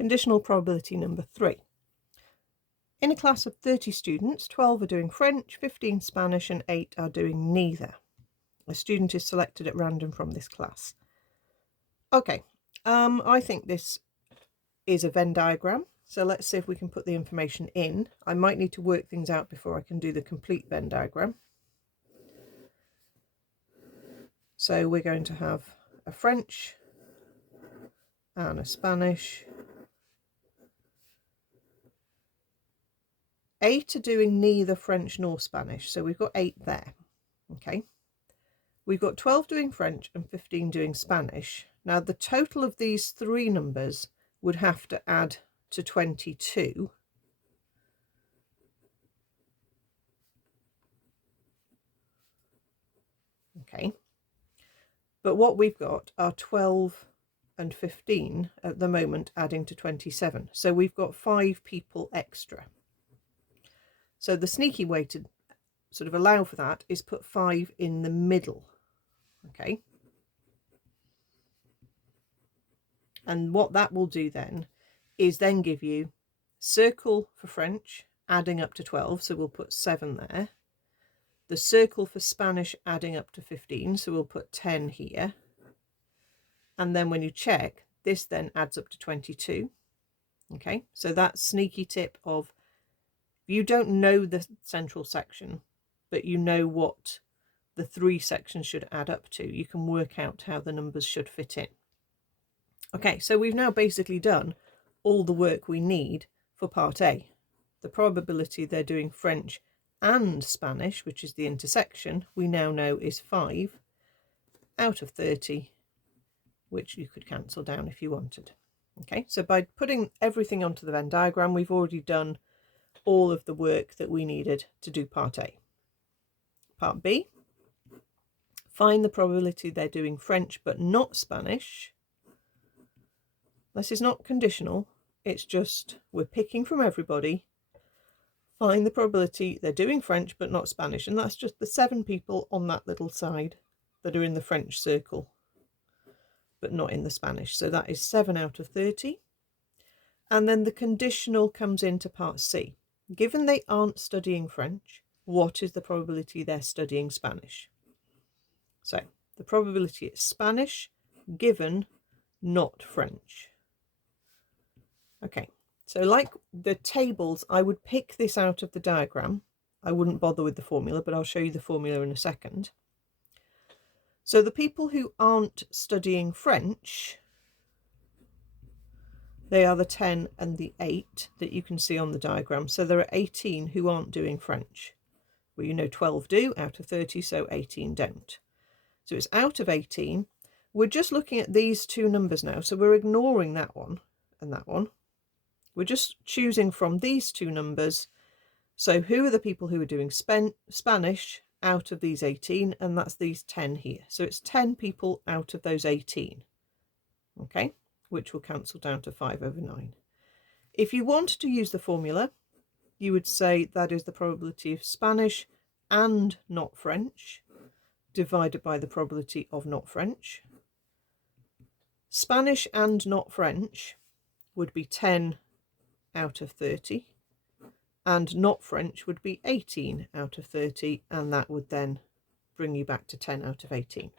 Conditional probability number 3. In a class of 30 students, 12 are doing French, 15 Spanish, and 8 are doing neither. A student is selected at random from this class. Okay, I think this is a Venn diagram. So let's see if we can put the information in. I might need to work things out before I can do the complete Venn diagram. So we're going to have a French and a Spanish. 8 are doing neither French nor Spanish, so we've got 8 there. Okay, we've got 12 doing French and 15 doing Spanish. Now the total of these three numbers would have to add to 22. Okay, but what we've got are 12 and 15 at the moment adding to 27, so we've got 5 people extra. So the sneaky way to sort of allow for that is put 5 in the middle. Okay, and what that will do then is then give you circle for French adding up to 12, so we'll put 7 there. The circle for Spanish adding up to 15, so we'll put 10 here. And then when you check, this then adds up to 22. Okay, so that sneaky tip of, you don't know the central section, but you know what the 3 sections should add up to. You can work out how the numbers should fit in. Okay, so we've now basically done all the work we need for part A. The probability they're doing French and Spanish, which is the intersection, we now know is 5 out of 30, which you could cancel down if you wanted. Okay, so by putting everything onto the Venn diagram, we've already done all of the work that we needed to do part A. Part B, find the probability they're doing French but not Spanish. This is not conditional, it's just we're picking from everybody. Find the probability they're doing French but not Spanish, and that's just the 7 people on that little side that are in the French circle but not in the Spanish. So that is 7 out of 30. And then the conditional comes into part C. Given they aren't studying French, what is the probability they're studying Spanish? So the probability is Spanish given not French. Okay, so like the tables, I would pick this out of the diagram. I wouldn't bother with the formula, but I'll show you the formula in a second. So the people who aren't studying French, they are the 10 and the 8 that you can see on the diagram. So there are 18 who aren't doing French. Well, you know 12 do out of 30, so 18 don't. So it's out of 18. We're just looking at these two numbers now, so we're ignoring that one and that one. We're just choosing from these two numbers. So who are the people who are doing Spanish out of these 18? And that's these 10 here. So it's 10 people out of those 18. Okay, which will cancel down to 5 over 9. If you wanted to use the formula, you would say that is the probability of Spanish and not French divided by the probability of not French. Spanish and not French would be 10 out of 30, and not French would be 18 out of 30, and that would then bring you back to 10 out of 18.